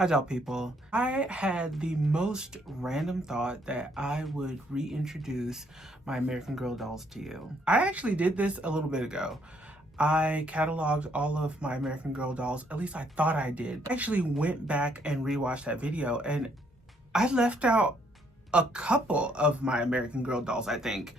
Hi, doll people. I had the most random thought that I would reintroduce my American Girl dolls to you. I actually did this a little bit ago. I cataloged all of my American Girl dolls, at least I thought I did. I actually went back and rewatched that video and I left out a couple of my American Girl dolls, I think,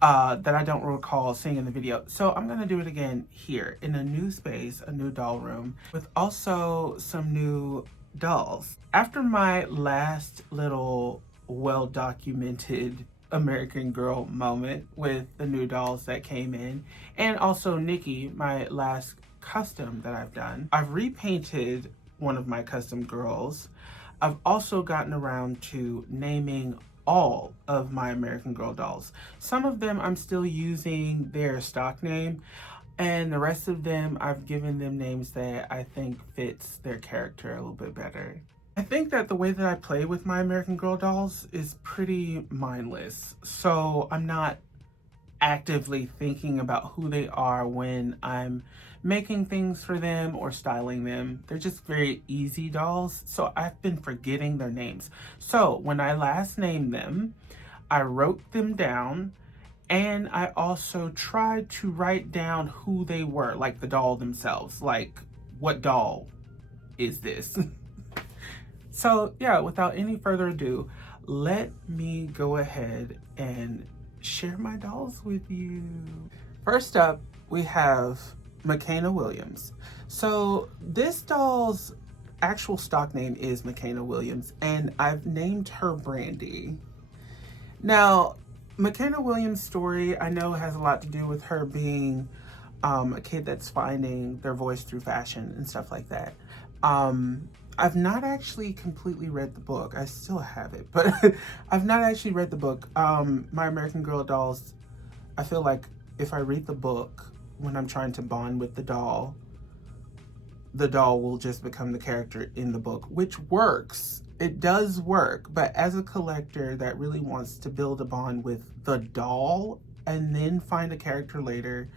that I don't recall seeing in the video. So I'm gonna do it again here in a new space, a new doll room, with also some new dolls. After my last little well-documented American Girl moment with the new dolls that came in, and also Nikki, my last custom that I've done, I've repainted one of my custom girls. I've also gotten around to naming all of my American Girl dolls. Some of them I'm still using their stock name, and the rest of them I've given them names that I think fits their character a little bit better. I think that the way that I play with my American Girl dolls is pretty mindless, so I'm not actively thinking about who they are when I'm making things for them or styling them. They're just very easy dolls, so I've been forgetting their names. So when I last named them, I wrote them down, and I also tried to write down who they were, like the doll themselves, like what doll is this? So yeah, without any further ado, let me go ahead and share my dolls with you. First up, we have McKenna Williams. So this doll's actual stock name is McKenna Williams, and I've named her Brandy. Now, McKenna Williams' story, I know, has a lot to do with her being a kid that's finding their voice through fashion and stuff like that. I've not actually completely read the book. I still have it, but I've not actually read the book. My American Girl dolls, I feel like if I read the book when I'm trying to bond with the doll will just become the character in the book, which works. It does work, but as a collector that really wants to build a bond with the doll and then find a character later,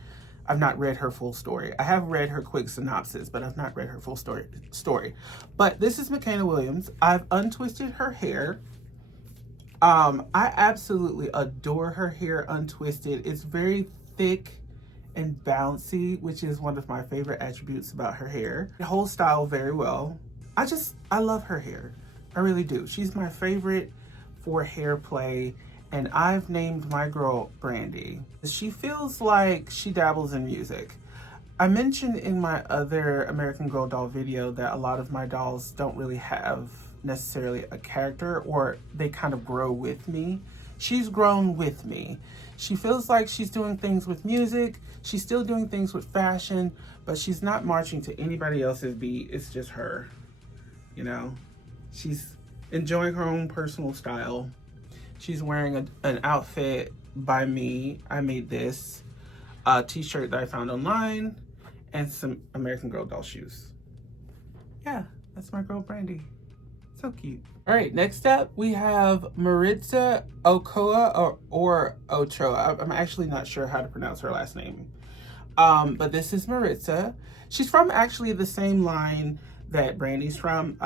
I've not read her full story. I have read her quick synopsis, but I've not read her full story. But this is McKenna Williams. I've untwisted her hair. I absolutely adore her hair untwisted. It's very thick and bouncy, which is one of my favorite attributes about her hair. It holds style very well. I love her hair. I really do. She's my favorite for hair play. And I've named my girl Brandy. She feels like she dabbles in music. I mentioned in my other American Girl doll video that a lot of my dolls don't really have necessarily a character, or they kind of grow with me. She's grown with me. She feels like she's doing things with music. She's still doing things with fashion, but she's not marching to anybody else's beat. It's just her, you know? She's enjoying her own personal style. She's wearing an outfit by me. I made this t-shirt that I found online and some American Girl doll shoes. Yeah, that's my girl Brandy. So cute. All right, next up we have Maritza Ochoa or Ochoa. I'm actually not sure how to pronounce her last name. But this is Maritza. She's from actually the same line that Brandy's from.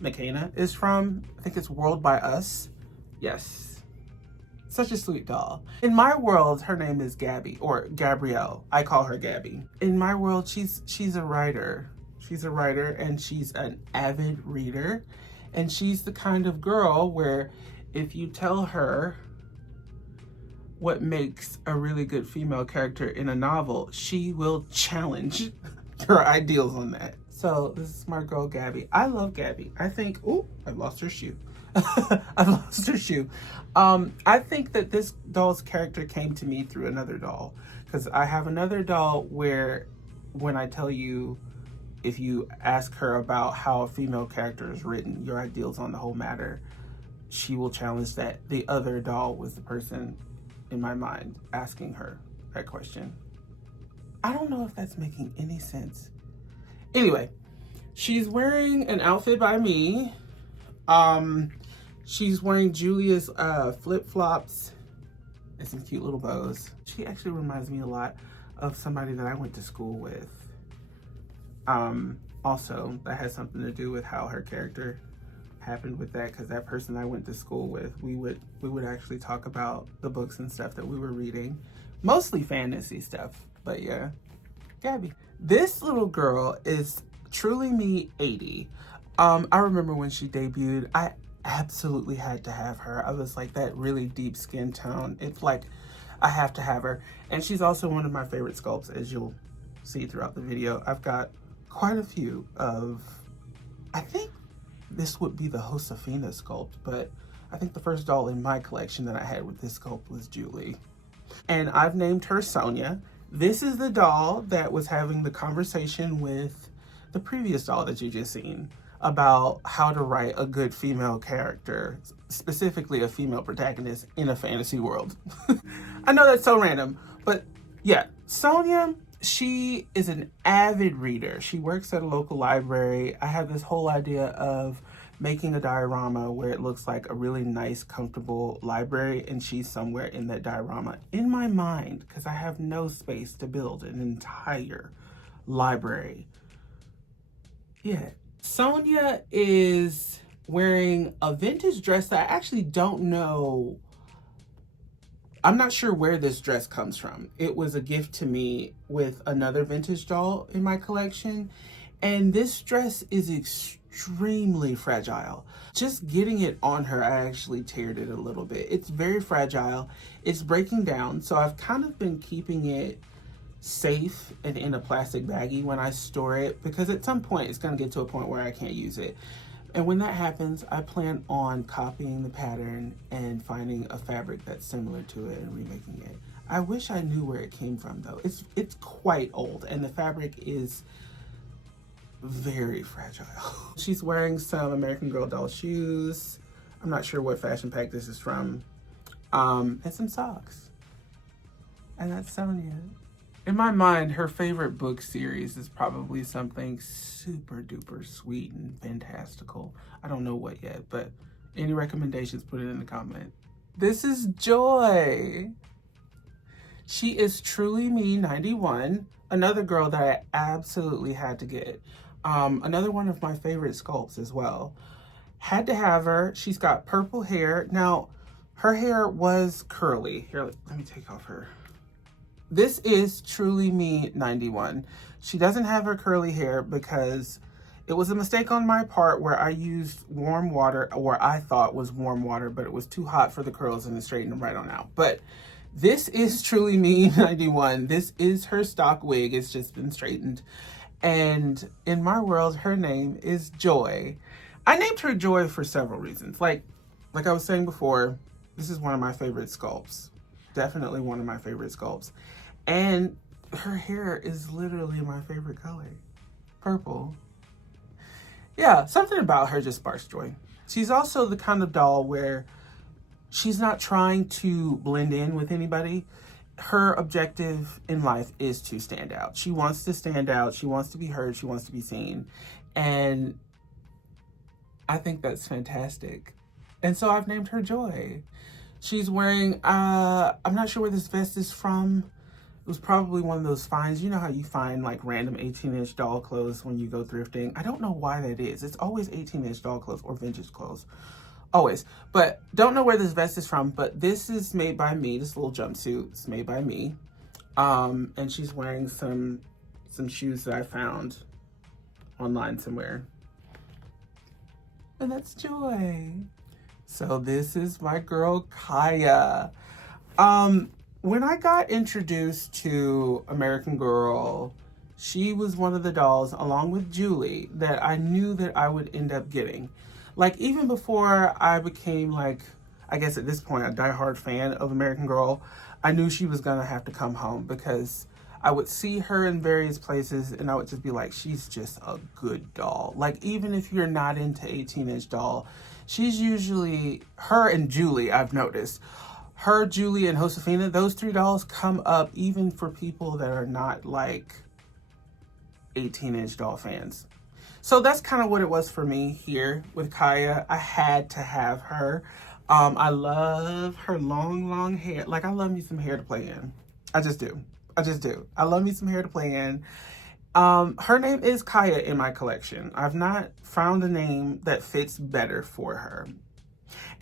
McKenna is from. I think it's World by Us. Yes. Such a sweet doll. In my world, her name is Gabby, or Gabrielle. I call her Gabby. In my world, she's a writer. She's a writer, and she's an avid reader. And she's the kind of girl where if you tell her what makes a really good female character in a novel, she will challenge her ideals on that. So this is my girl Gabby. I love Gabby. I think, oh, I lost her shoe. I lost her shoe. I think that this doll's character came to me through another doll, because I have another doll where when I tell you, if you ask her about how a female character is written, your ideals on the whole matter, she will challenge that. The other doll was the person in my mind asking her that question. I don't know if that's making any sense. Anyway, she's wearing an outfit by me. She's wearing Julia's flip-flops and some cute little bows. She actually reminds me a lot of somebody that I went to school with. Also, that has something to do with how her character happened with that, because that person I went to school with, we would actually talk about the books and stuff that we were reading, mostly fantasy stuff. But yeah, Gabby. This little girl is Truly Me 80. I remember when she debuted, I absolutely had to have her. I was like, that really deep skin tone. It's like, I have to have her. And she's also one of my favorite sculpts, as you'll see throughout the video. I've got quite a few of, I think this would be the Josefina sculpt, but I think the first doll in my collection that I had with this sculpt was Julie. And I've named her Sonia. This is the doll that was having the conversation with the previous doll that you just seen about how to write a good female character, specifically a female protagonist in a fantasy world. I know that's so random, but yeah, Sonia, she is an avid reader. She works at a local library. I have this whole idea of making a diorama where it looks like a really nice, comfortable library, and she's somewhere in that diorama in my mind, because I have no space to build an entire library. Yeah. Sonia is wearing a vintage dress that I actually don't know. I'm not sure where this dress comes from. It was a gift to me with another vintage doll in my collection. And this dress is extremely fragile. Just getting it on her, I actually teared it a little bit. It's very fragile. It's breaking down. So I've kind of been keeping it safe and in a plastic baggie when I store it, because at some point it's going to get to a point where I can't use it. And when that happens, I plan on copying the pattern and finding a fabric that's similar to it and remaking it. I wish I knew where it came from though. It's quite old and the fabric is very fragile. She's wearing some American Girl doll shoes. I'm not sure what fashion pack this is from. And some socks. And that's Sonia. In my mind, her favorite book series is probably something super duper sweet and fantastical. I don't know what yet, but any recommendations, put it in the comment. This is Joy. She is Truly Me 91, another girl that I absolutely had to get. Another one of my favorite sculpts as well. Had to have her. She's got purple hair. Now, her hair was curly. Here, let me take off her. This is Truly Me 91. She doesn't have her curly hair because it was a mistake on my part where I used warm water, or I thought was warm water, but it was too hot for the curls and it straightened them right on out. But this is Truly Me 91. This is her stock wig. It's just been straightened. And in my world, her name is Joy. I named her Joy for several reasons. Like I was saying before, this is one of my favorite sculpts. Definitely one of my favorite sculpts. And her hair is literally my favorite color. Purple. Yeah, something about her just sparks joy. She's also the kind of doll where she's not trying to blend in with anybody. Her objective in life is to stand out. She wants to stand out. She wants to be heard. She wants to be seen. And I think that's fantastic. And so I've named her Joy. She's wearing, I'm not sure where this vest is from. It was probably one of those finds. You know how you find like random 18-inch doll clothes when you go thrifting? I don't know why that is. It's always 18-inch doll clothes or vintage clothes. Always. But don't know where this vest is from, but this is made by me. This little jumpsuit is made by me. And she's wearing some shoes that I found online somewhere. And that's Joy. So this is my girl, Kaya. When I got introduced to American Girl, she was one of the dolls, along with Julie, that I knew that I would end up getting. Like, even before I became, like, I guess at this point, a diehard fan of American Girl, I knew she was gonna have to come home, because I would see her in various places and I would just be like, she's just a good doll. Like, even if you're not into 18-inch doll, she's usually, her and Julie, I've noticed, her, Julie, and Josefina, those three dolls come up even for people that are not like 18-inch doll fans. So that's kind of what it was for me here with Kaya. I had to have her. I love her long hair. Like, I love me some hair to play in. I just do. I love me some hair to play in. Her name is Kaya in my collection. I've not found a name that fits better for her.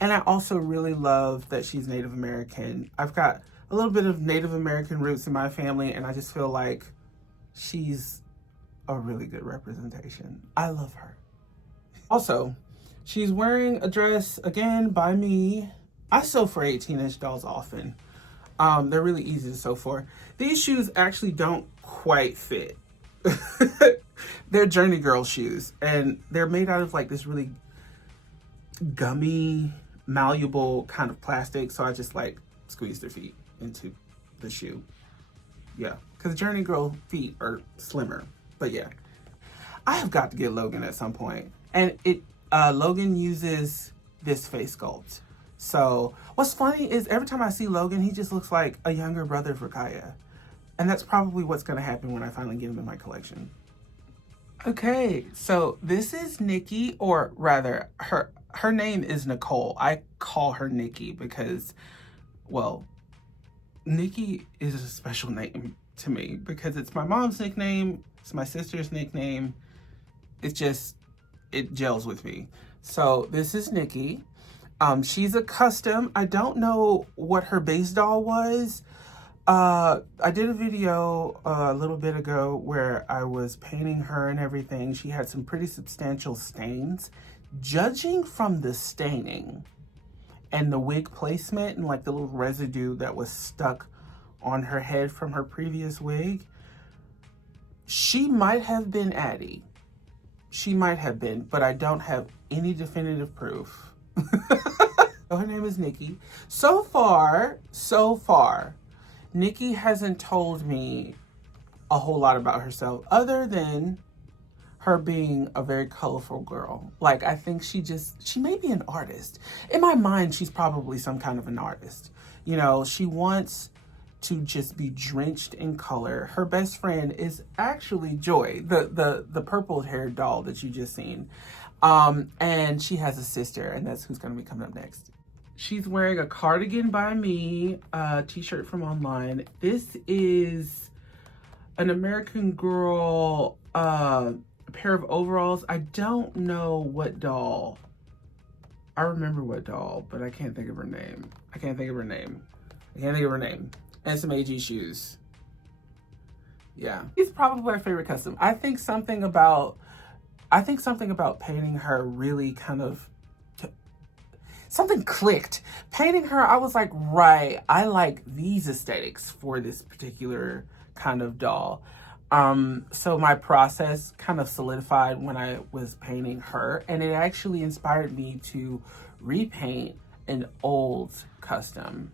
And I also really love that she's Native American. I've got a little bit of Native American roots in my family, and I just feel like she's a really good representation. I love her. Also, she's wearing a dress, again, by me. I sew for 18-inch dolls often. They're really easy to sew for. These shoes actually don't quite fit. They're Journey Girl shoes, and they're made out of like this really gummy, malleable kind of plastic. So I just like squeeze their feet into the shoe. Yeah, because Journey Girl feet are slimmer. But yeah, I have got to get Logan at some point. And Logan uses this face sculpt. So what's funny is every time I see Logan, he just looks like a younger brother for Kaya. And that's probably what's going to happen when I finally get him in my collection. Okay, so this is Nikki, or rather, her name is Nicole. I call her Nikki because, well, Nikki is a special name to me because it's my mom's nickname, it's my sister's nickname. It gels with me. So this is Nikki. She's a custom. I don't know what her base doll was. I did a video a little bit ago where I was painting her and everything. She had some pretty substantial stains. Judging from the staining and the wig placement and like the little residue that was stuck on her head from her previous wig, she might have been Addie. She might have been, but I don't have any definitive proof. Her name is Nikki. So far, Nikki hasn't told me a whole lot about herself other than her being a very colorful girl. Like, I think she may be an artist. In my mind, she's probably some kind of an artist. You know, she wants to just be drenched in color. Her best friend is actually Joy, the purple haired doll that you just seen. And she has a sister, and that's who's gonna be coming up next. She's wearing a cardigan by me, a t-shirt from online. This is an American Girl, a pair of overalls. I don't know what doll. I remember what doll, but I can't think of her name. And some AG shoes. Yeah. It's probably my favorite custom. I think something about painting her really kind of, something clicked. Painting her, I was like, right, I like these aesthetics for this particular kind of doll. So my process kind of solidified when I was painting her, and it actually inspired me to repaint an old custom.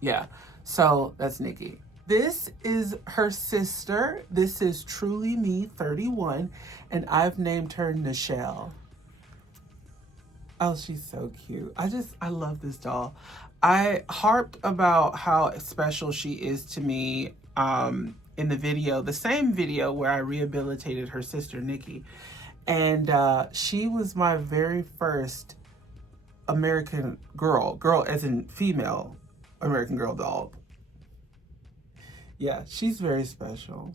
Yeah, so that's Nikki. This is her sister. This is Truly Me 31, and I've named her Nichelle. Oh, she's so cute. I love this doll. I harped about how special she is to me in the video, the same video where I rehabilitated her sister, Nikki. And she was my very first American girl as in female American Girl doll. Yeah, she's very special.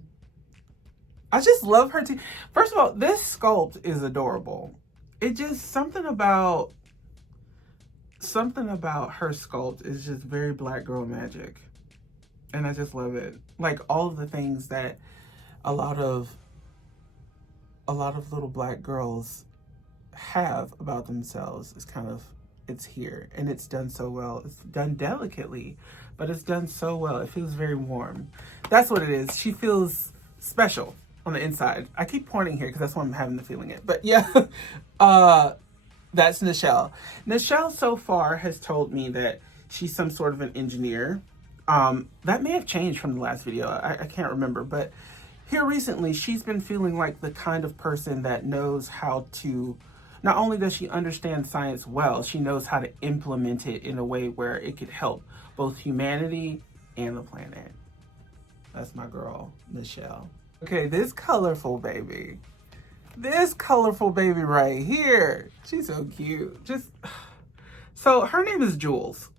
I just love her too. First of all, this sculpt is adorable. It just, something about her sculpt is just very Black girl magic. And I just love it. Like, all of the things that a lot of little Black girls have about themselves is kind of, it's here. And it's done so well. It's done delicately, but it's done so well. It feels very warm. That's what it is. She feels special on the inside. I keep pointing here because that's what I'm having the feeling it. But yeah, that's Nichelle. Nichelle so far has told me that she's some sort of an engineer. That may have changed from the last video. I can't remember. But here recently, she's been feeling like the kind of person that knows how to, not only does she understand science well, she knows how to implement it in a way where it could help both humanity and the planet. That's my girl, Nichelle. Okay, this colorful baby right here. She's so cute. So her name is Jules.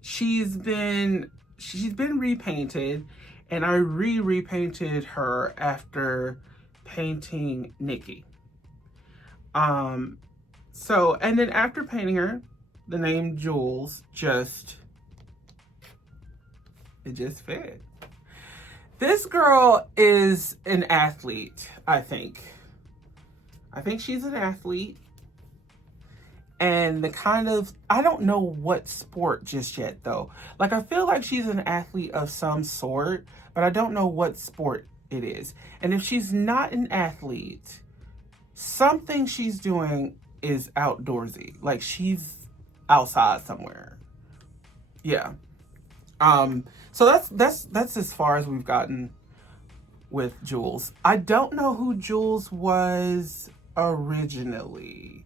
She's been repainted, and I repainted her after painting Nikki. So, and then after painting her, the name Jules it just fit. This girl is an athlete, I think. I think she's an athlete. And I don't know what sport just yet though. Like, I feel like she's an athlete of some sort, but I don't know what sport it is. And if she's not an athlete, something she's doing is outdoorsy. Like, she's outside somewhere. Yeah. So that's as far as we've gotten with Jules. I don't know who Jules was originally.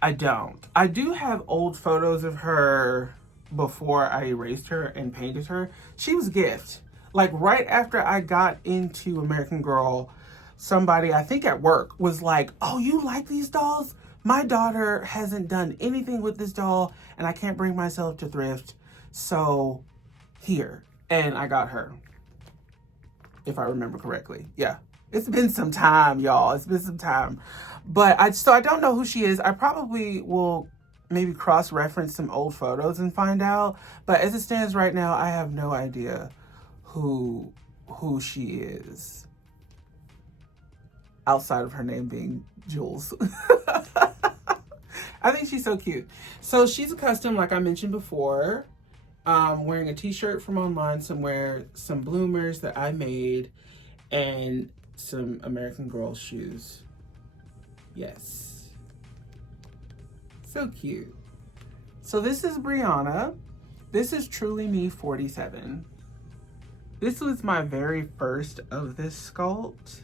I don't. I do have old photos of her before I erased her and painted her. She was a gift. Like, right after I got into American Girl, somebody, I think at work, was like, oh, you like these dolls? My daughter hasn't done anything with this doll, and I can't bring myself to thrift, so here. And I got her, if I remember correctly. Yeah. It's been some time, y'all. It's been some time. But I don't know who she is. I probably will maybe cross-reference some old photos and find out. But as it stands right now, I have no idea who she is, outside of her name being Jules. I think she's so cute. So she's a custom, like I mentioned before. Wearing a t-shirt from online somewhere, some bloomers that I made, and some American Girl shoes. Yes. So cute. So this is Brianna. This is Truly Me 47. This was my very first of this sculpt.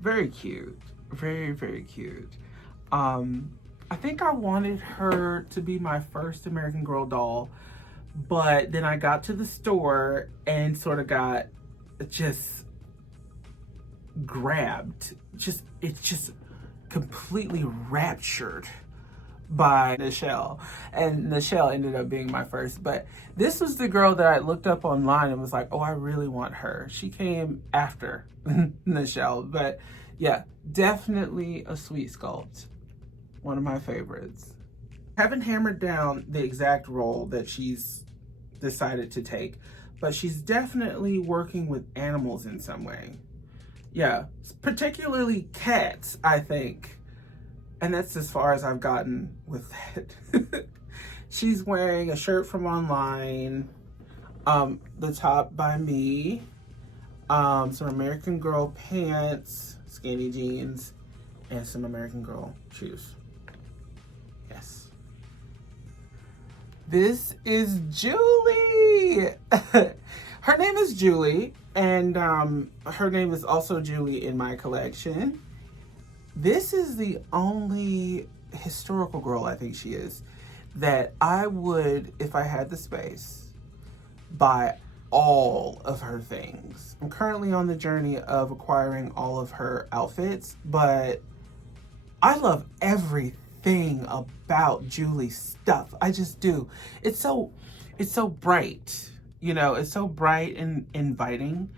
Very cute. Very, very cute. I think I wanted her to be my first American Girl doll, but then I got to the store and sort of got just grabbed. It's just completely raptured by Nichelle. And Nichelle ended up being my first. But this was the girl that I looked up online and was like, oh, I really want her. She came after Nichelle. But yeah, definitely a sweet sculpt. One of my favorites. Haven't hammered down the exact role that she's decided to take, but she's definitely working with animals in some way. Yeah, particularly cats, I think. And that's as far as I've gotten with that. She's wearing a shirt from online, the top by me, some American Girl pants, skinny jeans, and some American Girl shoes. Yes. This is Julie. Her name is Julie, and her name is also Julie in my collection. This is the only historical girl, I think she is, that I would, if I had the space, buy all of her things. I'm currently on the journey of acquiring all of her outfits, but I love everything about Julie's stuff. I just do. It's so bright, you know, it's so bright and inviting.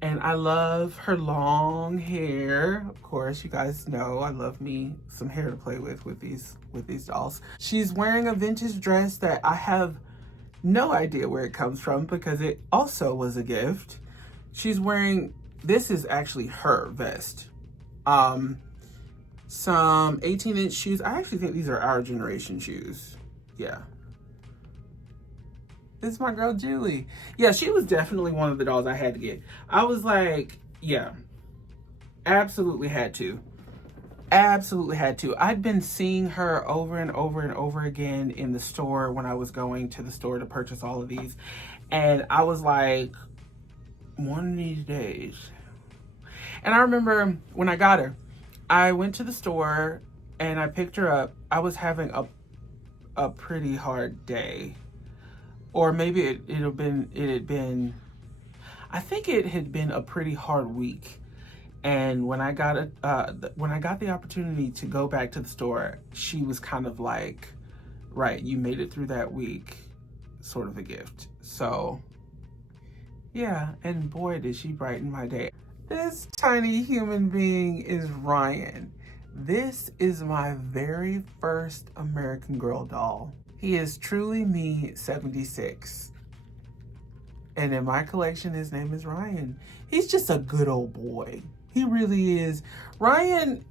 And I love her long hair. Of course, you guys know I love me some hair to play with these dolls. She's wearing a vintage dress that I have no idea where it comes from because it also was a gift. She's wearing, this is actually her vest. Some 18-inch shoes. I actually think these are our generation shoes. Yeah. This is my girl, Julie. Yeah, she was definitely one of the dolls I had to get. I was like, yeah, absolutely had to. Absolutely had to. I'd been seeing her over and over and over again in the store when I was going to the store to purchase all of these. And I was like, one of these days. And I remember when I got her, I went to the store and I picked her up. I was having a pretty hard day. Or maybe it had been, I think it had been a pretty hard week. And when I got the opportunity to go back to the store, she was kind of like, right, you made it through that week, sort of a gift. So Yeah, and boy, did she brighten my day. This tiny human being is Ryan. This is my very first American Girl doll. He is truly me 76. And in my collection, his name is Ryan. He's just a good old boy. He really is. Ryan,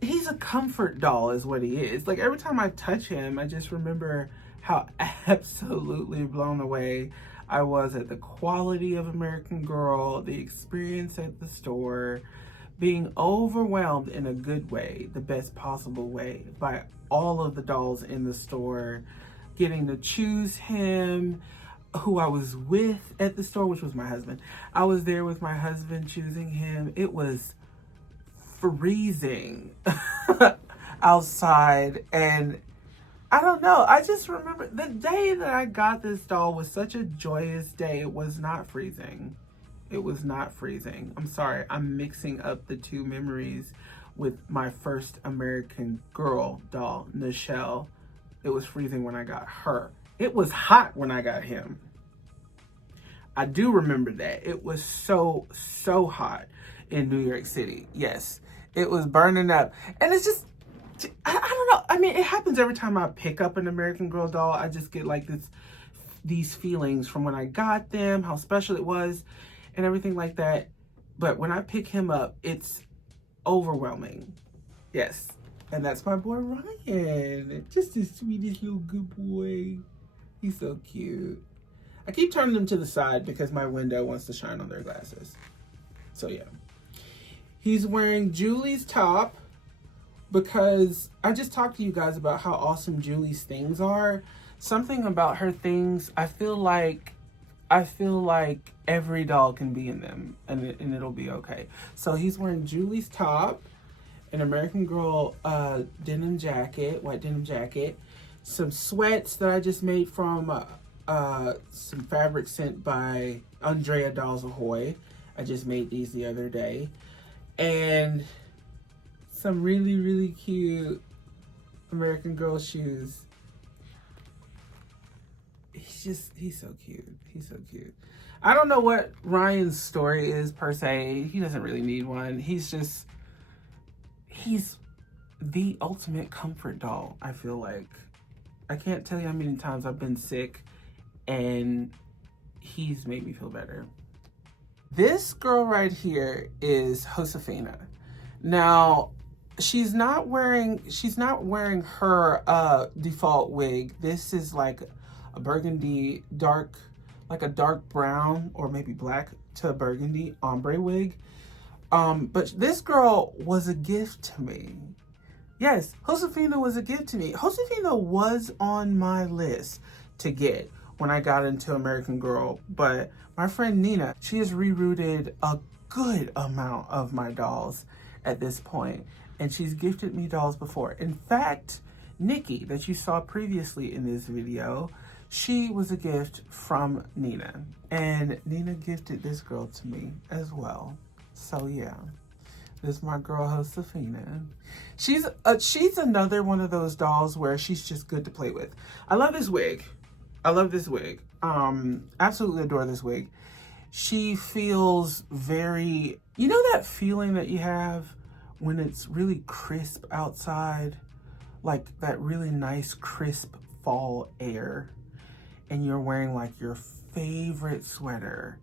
he's a comfort doll is what he is. Like every time I touch him, I just remember how absolutely blown away I was at the quality of American Girl, the experience at the store, being overwhelmed in a good way, the best possible way, by all of the dolls in the store, getting to choose him, who I was with at the store, which was my husband. I was there with my husband choosing him. It was freezing outside, and I don't know, I just remember the day that I got this doll was such a joyous day. It was not freezing. It was not freezing. I'm sorry, I'm mixing up the two memories with my first American Girl doll, Nichelle. It was freezing when I got her. It was hot when I got him. I do remember that. It was so hot in New York City. Yes, it was burning up. And it's just, I don't know. I mean, it happens every time I pick up an American Girl doll. I just get like these feelings from when I got them, how special it was and everything like that. But when I pick him up, it's overwhelming. Yes. And that's my boy Ryan. Just the sweetest little good boy. He's so cute. I keep turning them to the side because my window wants to shine on their glasses. So yeah. He's wearing Julie's top because I just talked to you guys about how awesome Julie's things are. Something about her things, I feel like every doll can be in them and it'll be okay. So he's wearing Julie's top, an American Girl denim jacket, white denim jacket, some sweats that I just made from some fabric sent by Andrea Dolls Ahoy. I just made these the other day. And some really cute American Girl shoes. He's so cute. He's so cute. I don't know what Ryan's story is per se. He doesn't really need one. He's the ultimate comfort doll, I feel like. I can't tell you how many times I've been sick and he's made me feel better. This girl right here is Josefina. Now, she's not wearing her default wig. This is like a burgundy like a dark brown or maybe black to burgundy ombre wig. But this girl was a gift to me. Yes, Josefina was a gift to me. Josefina was on my list to get when I got into American Girl, but my friend Nina, she has rerouted a good amount of my dolls at this point, and she's gifted me dolls before. In fact, Nikki, that you saw previously in this video, she was a gift from Nina, and Nina gifted this girl to me as well. So yeah, this is my girl Josefina. She's another one of those dolls where she's just good to play with. I love this wig. I love this wig. Absolutely adore this wig. She feels very, you know that feeling that you have when it's really crisp outside, like that really nice crisp fall air, and you're wearing like your favorite sweater,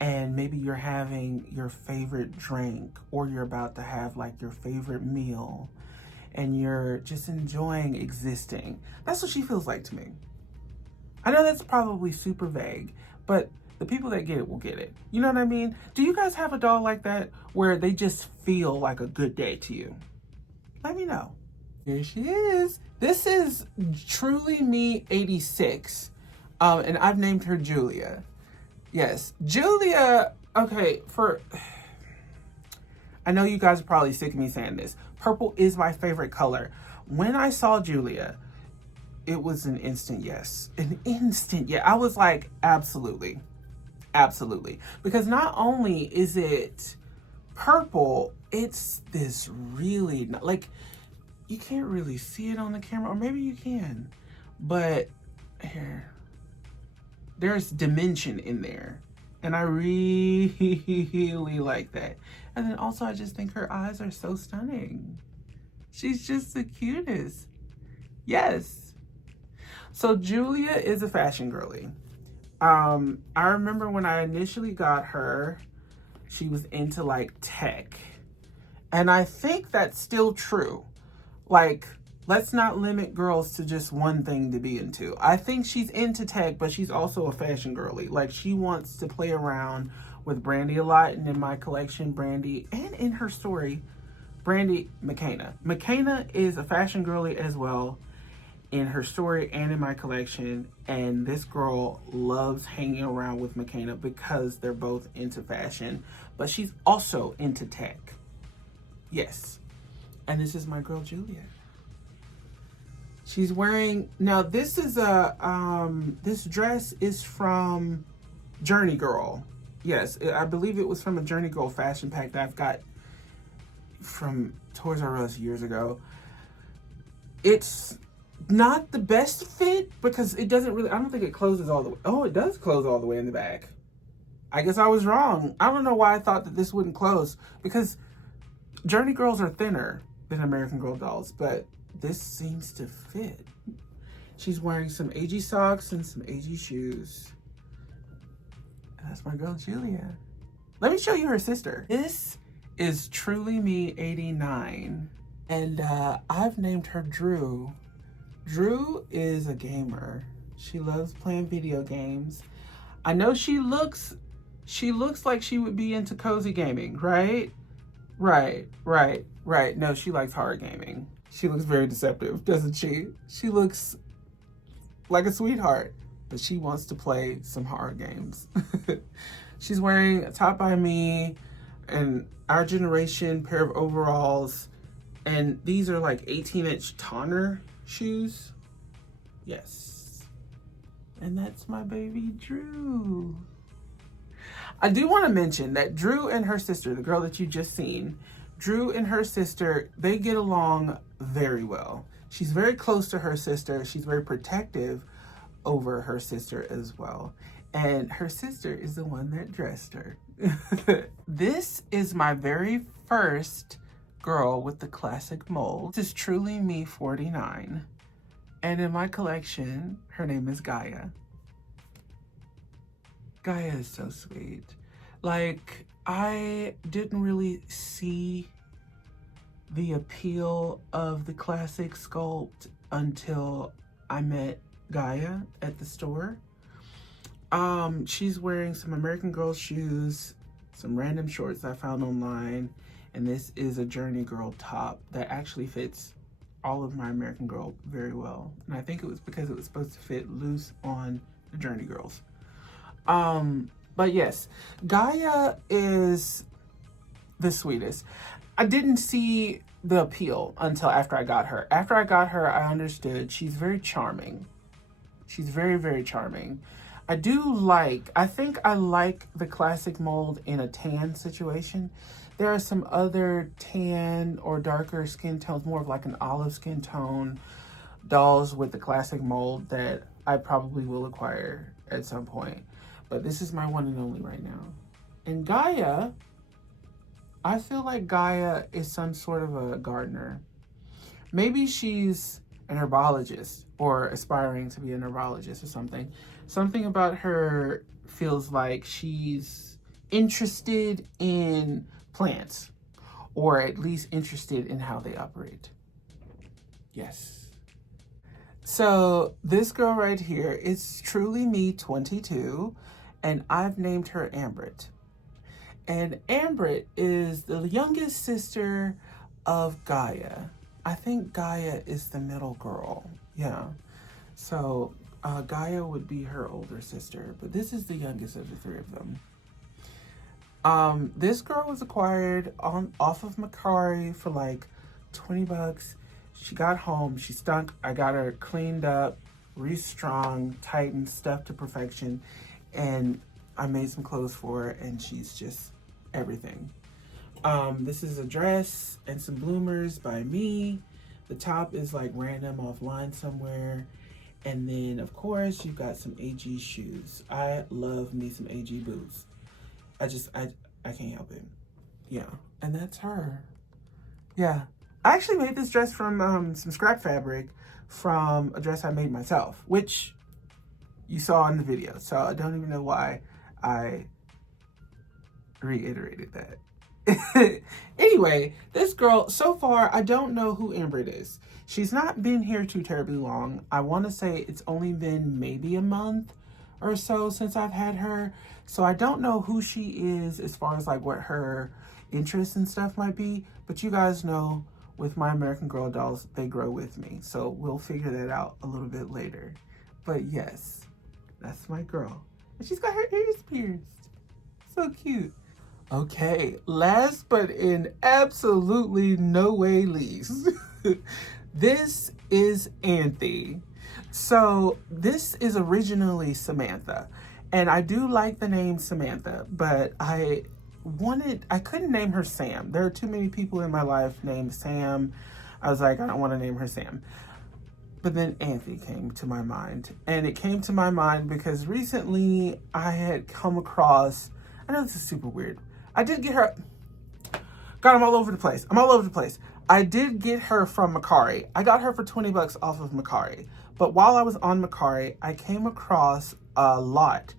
and maybe you're having your favorite drink, or you're about to have like your favorite meal, and you're just enjoying existing. That's what she feels like to me. I know that's probably super vague, but the people that get it will get it. You know what I mean? Do you guys have a doll like that where they just feel like a good day to you? Let me know. Here she is. This is Truly Me 86. And I've named her Julia. Yes, Julia, okay, I know you guys are probably sick of me saying this. Purple is my favorite color. When I saw Julia, it was an instant yes. An instant yes. I was like, absolutely. Absolutely. Because not only is it purple, it's this really, like, you can't really see it on the camera, or maybe you can. But here, there's dimension in there. And I really like that. And then also I just think her eyes are so stunning. She's just the cutest. Yes. So Julia is a fashion girly. I remember when I initially got her, she was into like tech. And I think that's still true. Like, let's not limit girls to just one thing to be into. I think she's into tech, but she's also a fashion girly. Like, she wants to play around with Brandy a lot. And in my collection, Brandy, and in her story, Brandy McKenna. McKenna is a fashion girly as well in her story and in my collection. And this girl loves hanging around with McKenna because they're both into fashion, but she's also into tech. Yes. And this is my girl, Julia. She's wearing, now this is this dress is from Journey Girl. Yes, I believe it was from a Journey Girl fashion pack that I've got from Toys R Us years ago. It's not the best fit because it doesn't really, I don't think it closes all the way. Oh, it does close all the way in the back. I guess I was wrong. I don't know why I thought that this wouldn't close, because Journey Girls are thinner than American Girl dolls, but this seems to fit. She's wearing some AG socks and some AG shoes. And that's my girl, Julia. Let me show you her sister. This is Truly Me 89. And I've named her Drew. Drew is a gamer. She loves playing video games. I know she looks like she would be into cozy gaming, right? Right. No, she likes horror gaming. She looks very deceptive, doesn't she? She looks like a sweetheart, but she wants to play some horror games. She's wearing a Top by Me, an Our Generation pair of overalls, and these are like 18-inch Tonner shoes. Yes. And that's my baby Drew. I do want to mention that Drew and her sister, the girl that you just seen, Drew and her sister, they get along very well. She's very close to her sister. She's very protective over her sister as well. And her sister is the one that dressed her. This is my very first girl with the classic mold. This is Truly Me 49. And in my collection, her name is Gaia. Gaia is so sweet. Like, I didn't really see the appeal of the classic sculpt until I met Gaia at the store. She's wearing some American Girl shoes, some random shorts I found online, and this is a Journey Girl top that actually fits all of my American Girl very well. And I think it was because it was supposed to fit loose on the Journey Girls. But yes, Gaia is the sweetest. I didn't see the appeal until after I got her. After I got her, I understood she's very charming. She's very, very charming. I think I like the classic mold in a tan situation. There are some other tan or darker skin tones, more of like an olive skin tone dolls with the classic mold that I probably will acquire at some point. But this is my one and only right now. And Gaia, I feel like Gaia is some sort of a gardener. Maybe she's an herbologist or aspiring to be an herbologist or something. Something about her feels like she's interested in plants, or at least interested in how they operate. Yes. So this girl right here is Truly Me 22, and I've named her Ambrit. And Ambrit is the youngest sister of Gaia. I think Gaia is the middle girl. Yeah. So Gaia would be her older sister, but this is the youngest of the three of them. This girl was acquired off of Macari for like 20 bucks. She got home, she stunk. I got her cleaned up, restrung, tightened, stuffed to perfection, and I made some clothes for her, and she's just everything. This is a dress and some bloomers by me. The top is like random offline somewhere. And then, of course, you've got some AG shoes. I love me some AG boots. I can't help it. Yeah. And that's her. Yeah. I actually made this dress from some scrap fabric from a dress I made myself, which you saw in the video. So I don't even know why I reiterated that. Anyway, this girl, so far, I don't know who Amber is. She's not been here too terribly long. I want to say it's only been maybe a month or so since I've had her. So I don't know who she is as far as like what her interests and stuff might be. But you guys know with my American Girl dolls, they grow with me. So we'll figure that out a little bit later. But yes, that's my girl. And she's got her ears pierced. So cute. Okay, last but in absolutely no way least, this is Anthe. So this is originally Samantha, and I do like the name Samantha, but I couldn't name her Sam. There are too many people in my life named Sam. I was like, I don't want to name her Sam. But then Anthe came to my mind, and it came to my mind because recently I had come across, I know this is super weird. I did get her, God, I'm all over the place. I did get her from Mercari. I got her for 20 bucks off of Mercari. But while I was on Mercari, I came across a lot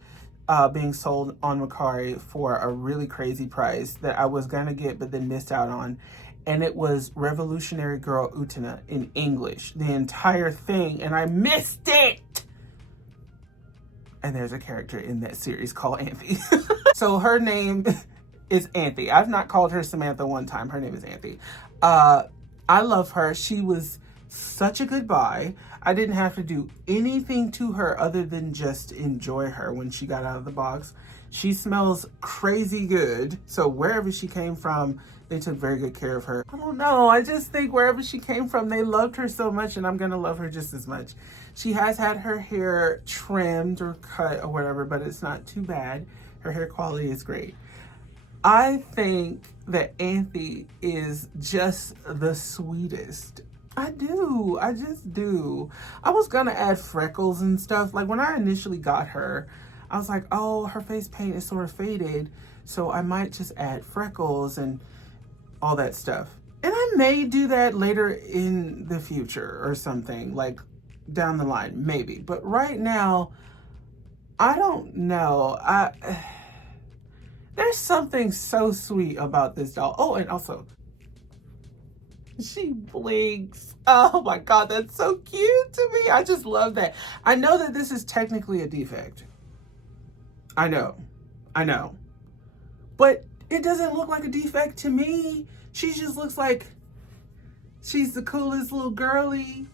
being sold on Mercari for a really crazy price that I was gonna get but then missed out on. And it was Revolutionary Girl Utena in English, the entire thing, and I missed it! And there's a character in that series called Anthe. So her name is Anthe. I've not called her Samantha one time. Her name is Anthe. I love her. She was such a good buy. I didn't have to do anything to her other than just enjoy her when she got out of the box. She smells crazy good. So wherever she came from, they took very good care of her. I don't know. I just think wherever she came from, they loved her so much, and I'm going to love her just as much. She has had her hair trimmed or cut or whatever, but it's not too bad. Her hair quality is great. I think that Anthe is just the sweetest. I do. I just do. I was going to add freckles and stuff. Like when I initially got her, I was like, oh, her face paint is sort of faded, so I might just add freckles and all that stuff. And I may do that later in the future or something, like down the line, maybe. But right now, I don't know. There's something so sweet about this doll. Oh, and also, she blinks. Oh my God, that's so cute to me. I just love that. I know that this is technically a defect. I know. But it doesn't look like a defect to me. She just looks like she's the coolest little girly.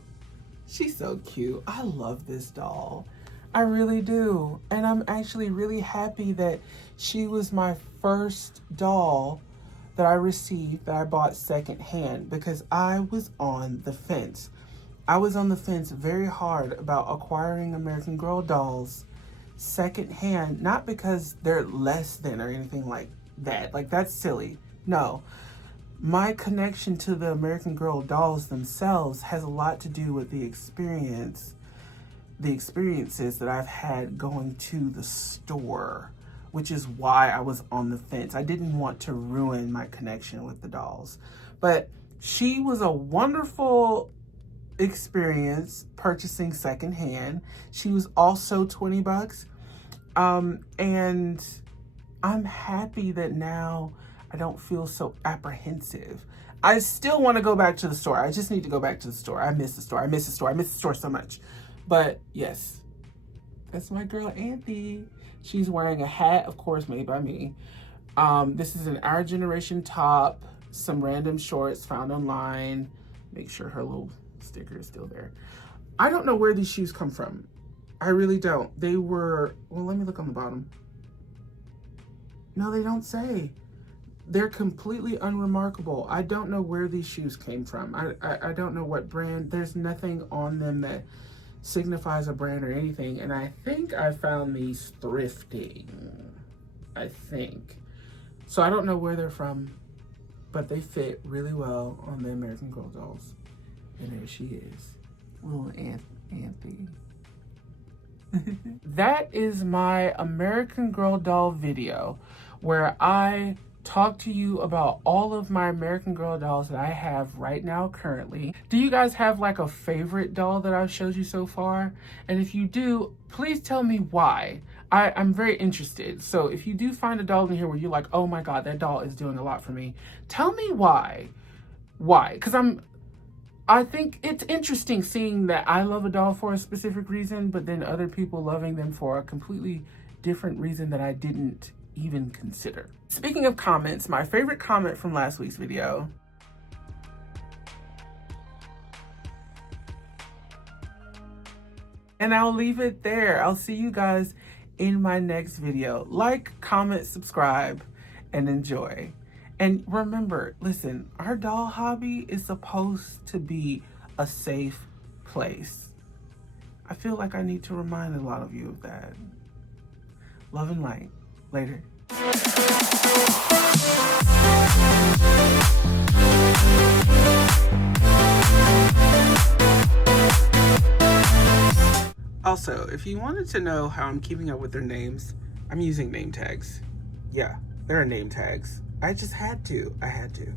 She's so cute. I love this doll. I really do. And I'm actually really happy that she was my first doll that I received that I bought secondhand, because I was on the fence. I was on the fence very hard about acquiring American Girl dolls secondhand, not because they're less than or anything like that. Like, that's silly. No. My connection to the American Girl dolls themselves has a lot to do with the experiences that I've had going to the store, which is why I was on the fence. I didn't want to ruin my connection with the dolls. But she was a wonderful experience purchasing secondhand. She was also 20 bucks. And I'm happy that now I don't feel so apprehensive. I still want to go back to the store. I just need to go back to the store. I miss the store. I miss the store so much. But yes, that's my girl Anthe. She's wearing a hat, of course, made by me. This is an Our Generation top, some random shorts found online. Make sure her little sticker is still there. I don't know where these shoes come from. I really don't. They were, well, let me look on the bottom. No, they don't say. They're completely unremarkable. I don't know where these shoes came from. I don't know what brand. There's nothing on them that signifies a brand or anything. And I think I found these thrifting. I think. So I don't know where they're from, but they fit really well on the American Girl dolls. And there she is. Little Anthe. That is my American Girl doll video where I talk to you about all of my American Girl dolls that I have right now currently. Do you guys have like a favorite doll that I've showed you so far? And if you do, please tell me why. I'm very interested. So if you do find a doll in here where you're like, oh my God, that doll is doing a lot for me, tell me why. Why? Because I think it's interesting seeing that I love a doll for a specific reason, but then other people loving them for a completely different reason that I didn't even consider. Speaking of comments, my favorite comment from last week's video. And I'll leave it there. I'll see you guys in my next video. Like, comment, subscribe, and enjoy. And remember, listen, our doll hobby is supposed to be a safe place. I feel like I need to remind a lot of you of that. Love and light. Later. Also, if you wanted to know how I'm keeping up with their names, I'm using name tags. Yeah, there are name tags. I just had to. I had to.